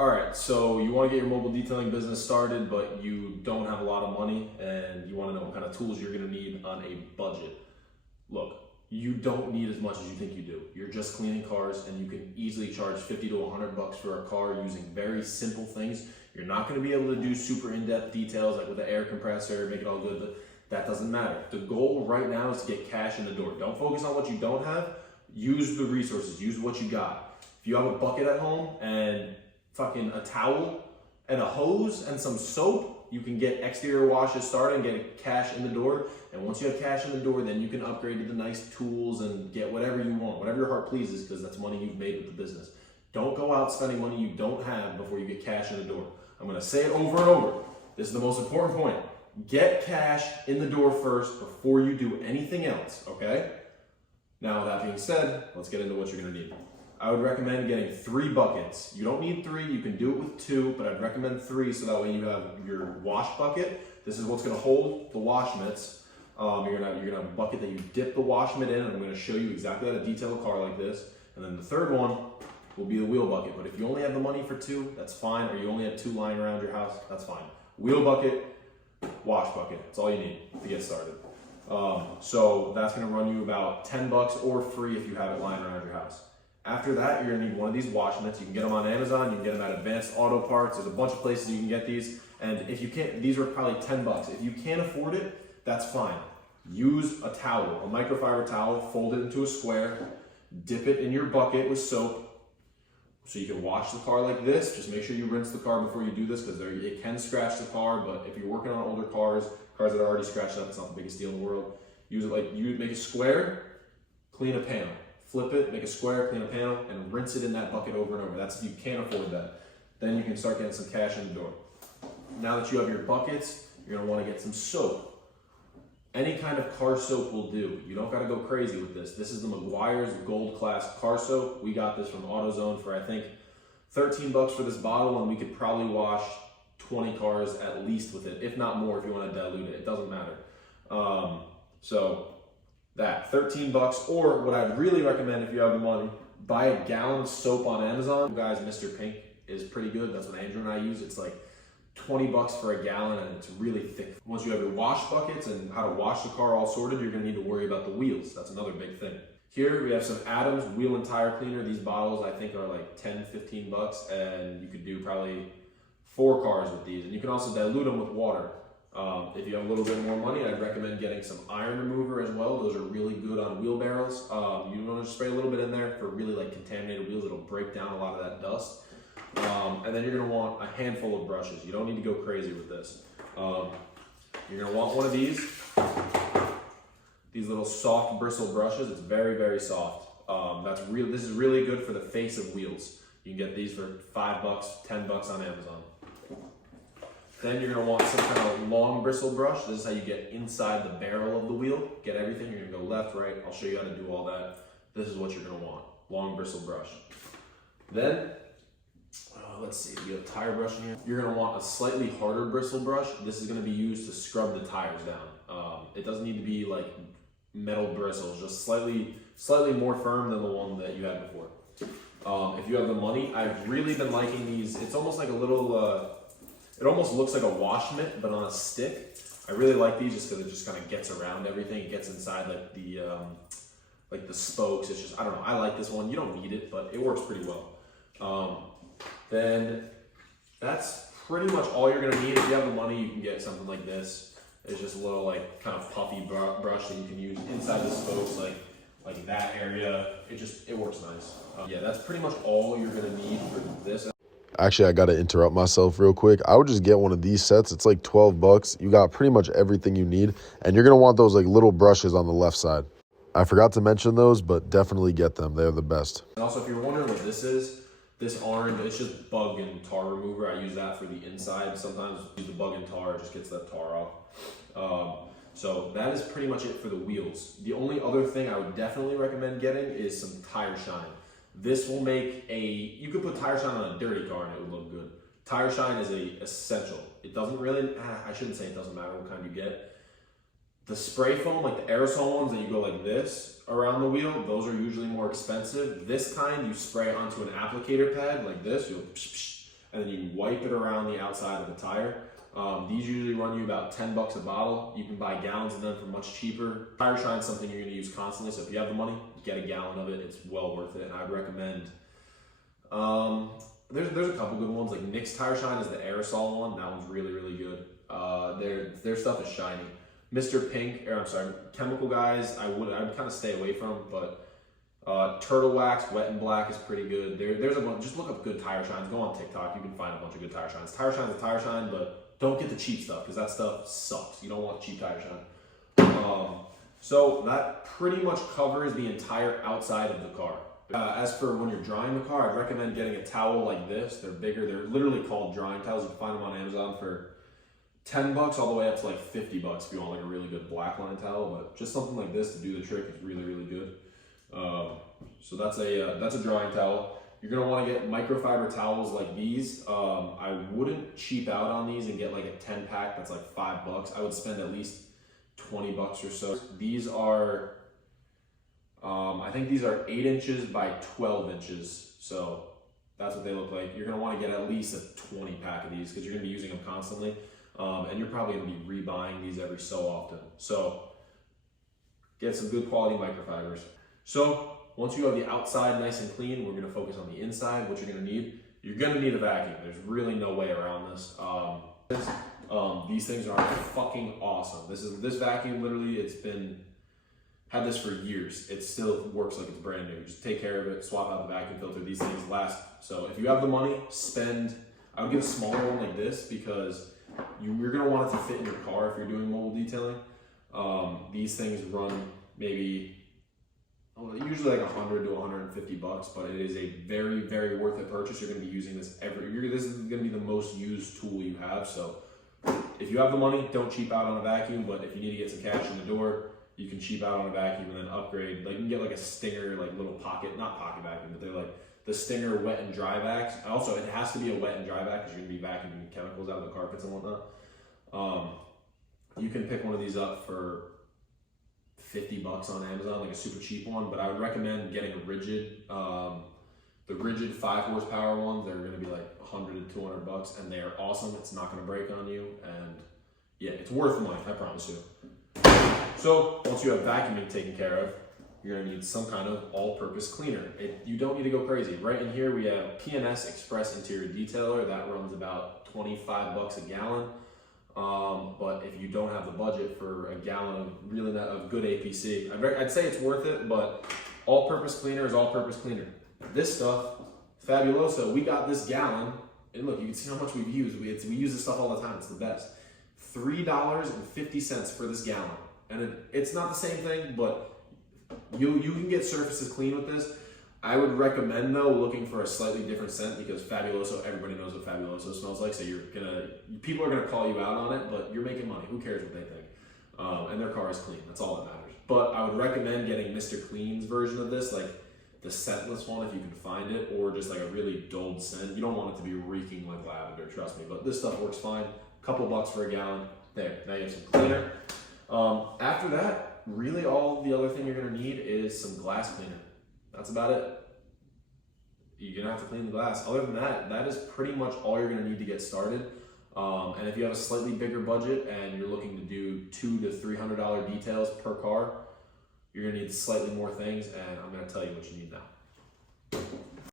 All right, so you want to get your mobile detailing business started, but you don't have a lot of money and you want to know what kind of tools you're going to need on a budget. Look, you don't need as much as you think you do. You're just cleaning cars and you can easily charge 50 to 100 bucks for a car using very simple things. You're not going to be able to do super in-depth details like with the air compressor, make it all good, but that doesn't matter. The goal right now is to get cash in the door. Don't focus on what you don't have. Use the resources, use what you got. If you have a bucket at home and fucking a towel and a hose and some soap, you can get exterior washes started and get cash in the door. And once you have cash in the door, then you can upgrade to the nice tools and get whatever you want, whatever your heart pleases, because that's money you've made with the business. Don't go out spending money you don't have before you get cash in the door. I'm gonna say it over and over. This is the most important point. Get cash in the door first before you do anything else, okay? Now, with that being said, let's get into what you're gonna need. I would recommend getting 3 buckets. You don't need 3, you can do it with 2, but I'd recommend 3 so that way you have your wash bucket. This is what's gonna hold the wash mitts. You're gonna have a bucket that you dip the wash mitt in, and I'm gonna show you exactly how to detail a car like this. And then the third one will be the wheel bucket. But if you only have the money for 2, that's fine, or you only have 2 lying around your house, that's fine. Wheel bucket, wash bucket, that's all you need to get started. So that's gonna run you about 10 bucks or free if you have it lying around your house. After that, you're gonna need one of these wash mitts. You can get them on Amazon, you can get them at Advanced Auto Parts. There's a bunch of places you can get these. And if you can't, these are probably 10 bucks. If you can't afford it, that's fine. Use a towel, a microfiber towel, fold it into a square, dip it in your bucket with soap, so you can wash the car like this. Just make sure you rinse the car before you do this because it can scratch the car, but if you're working on older cars that are already scratched up, it's not the biggest deal in the world. Use it like, you make a square, clean a panel. Flip it, make a square, clean a panel, and rinse it in that bucket over and over. That's if you can't afford that. Then you can start getting some cash in the door. Now that you have your buckets, you're gonna wanna get some soap. Any kind of car soap will do. You don't gotta go crazy with this. This is the Meguiar's Gold Class car soap. We got this from AutoZone for I think 13 bucks for this bottle, and we could probably wash 20 cars at least with it, if not more if you wanna dilute it. It doesn't matter. So that, 13 bucks, or what I'd really recommend if you have the money, buy a gallon of soap on Amazon. You guys, Mr. Pink is pretty good. That's what Andrew and I use. It's like 20 bucks for a gallon and it's really thick. Once you have your wash buckets and how to wash the car all sorted, you're gonna need to worry about the wheels. That's another big thing. Here we have some Adams wheel and tire cleaner. These bottles I think are like 10, 15 bucks, and you could do probably 4 cars with these. And you can also dilute them with water. If you have a little bit more money, I'd recommend getting some iron remover as well. Those are really good on wheelbarrows. You want to spray a little bit in there for really like contaminated wheels. It'll break down a lot of that dust. And then you're going to want a handful of brushes. You don't need to go crazy with this. You're going to want one of these little soft bristle brushes. It's very, very soft. This is really good for the face of wheels. You can get these for 5 bucks, 10 bucks on Amazon. Then you're gonna want some kind of long bristle brush. This is how you get inside the barrel of the wheel. Get everything, you're gonna go left, right. I'll show you how to do all that. This is what you're gonna want, long bristle brush. Then, let's see, you have a tire brush in here. You're gonna want a slightly harder bristle brush. This is gonna be used to scrub the tires down. It doesn't need to be like metal bristles, just slightly more firm than the one that you had before. If you have the money, I've really been liking these. It's almost like a little, it almost looks like a wash mitt, but on a stick. I really like these just because it just kind of gets around everything. It gets inside like the spokes. It's just, I don't know, I like this one. You don't need it, but it works pretty well. Then that's pretty much all you're gonna need. If you have the money, you can get something like this. It's just a little like kind of puffy brush that you can use inside the spokes, like that area. It works nice. Yeah, that's pretty much all you're gonna need for this. Actually, I got to interrupt myself real quick. I would just get one of these sets. It's like 12 bucks. You got pretty much everything you need. And you're going to want those like little brushes on the left side. I forgot to mention those, but definitely get them. They're the best. And also, if you're wondering what this is, this orange, it's just bug and tar remover. I use that for the inside. Sometimes use the bug and tar, it just gets that tar off. So that is pretty much it for the wheels. The only other thing I would definitely recommend getting is some tire shine. This will make you could put tire shine on a dirty car and it would look good. Tire shine is essential. It doesn't really, I shouldn't say it doesn't matter what kind you get. The spray foam, like the aerosol ones that you go like this around the wheel, those are usually more expensive. This kind you spray onto an applicator pad like this, you'll psh, psh, and then you wipe it around the outside of the tire. These usually run you about $10 a bottle. You can buy gallons of them for much cheaper. Tire Shine is something you're going to use constantly, so if you have the money, get a gallon of it. It's well worth it, and I'd recommend. There's a couple good ones. Like Nick's Tire Shine is the aerosol one. That one's really, really good. Their stuff is shiny. Mr. Pink, or I'm sorry, Chemical Guys, I would kind of stay away from, but Turtle Wax Wet and Black is pretty good. There's a bunch. Just look up good tire shines. Go on TikTok. You can find a bunch of good tire shines. Tire Shine is a tire shine, but don't get the cheap stuff because that stuff sucks. You don't want cheap tire shine. So that pretty much covers the entire outside of the car. As for when you're drying the car, I'd recommend getting a towel like this. They're bigger. They're literally called drying towels. You can find them on Amazon for $10 all the way up to like $50 if you want like a really good black line towel. But just something like this to do the trick is really, really good. So that's a drying towel. You're gonna want to get microfiber towels like these. I wouldn't cheap out on these and get like a 10-pack that's like $5. I would spend at least $20 or so. These are, I think these are 8 inches by 12 inches. So that's what they look like. You're gonna want to get at least a 20-pack of these because you're gonna be using them constantly. And you're probably gonna be rebuying these every so often. So get some good quality microfibers. So once you have the outside nice and clean, we're gonna focus on the inside. What you're gonna need, you're gonna need a vacuum. There's really no way around this. These things are fucking awesome. This vacuum, literally, had this for years. It still works like it's brand new. Just take care of it, swap out the vacuum filter. These things last. So if you have the money, I would get a smaller one like this because you're gonna want it to fit in your car if you're doing mobile detailing. These things run maybe usually like $100 to $150, but it is a very, very worth it purchase. You're going to be using this this is going to be the most used tool you have. So if you have the money, don't cheap out on a vacuum, but if you need to get some cash in the door, you can cheap out on a vacuum and then upgrade. Like you can get like a Stinger, like little not pocket vacuum, but they're like the Stinger wet and dry vacs. Also, it has to be a wet and dry vac because you're going to be vacuuming chemicals out of the carpets and whatnot. You can pick one of these up for $50 on Amazon, like a super cheap one, but I would recommend getting a Rigid, the Rigid 5 horsepower ones. They're going to be like $100 to $200, and they are awesome. It's not going to break on you, and yeah, it's worth the money, I promise you. So once you have vacuuming taken care of, you're going to need some kind of all-purpose cleaner. You don't need to go crazy. Right in here we have P&S Express Interior Detailer. That runs about $25 a gallon. But if you don't have the budget for a gallon of good APC, I'd say it's worth it, but all-purpose cleaner is all-purpose cleaner. This stuff, Fabuloso, we got this gallon, and look, you can see how much we've used. We use this stuff all the time, it's the best. $3.50 for this gallon. And it's not the same thing, but you can get surfaces clean with this. I would recommend though looking for a slightly different scent because Fabuloso, everybody knows what Fabuloso smells like, so people are gonna call you out on it, but you're making money. Who cares what they think? And their car is clean. That's all that matters. But I would recommend getting Mr. Clean's version of this, like the scentless one if you can find it, or just like a really dulled scent. You don't want it to be reeking like lavender, trust me. But this stuff works fine. Couple bucks for a gallon. There. Now you have some cleaner. After that, really all the other thing you're gonna need is some glass cleaner. That's about it. You're gonna have to clean the glass. Other than that, that is pretty much all you're gonna need to get started. And if you have a slightly bigger budget and you're looking to do $200 to $300 details per car, you're gonna need slightly more things, and I'm gonna tell you what you need now.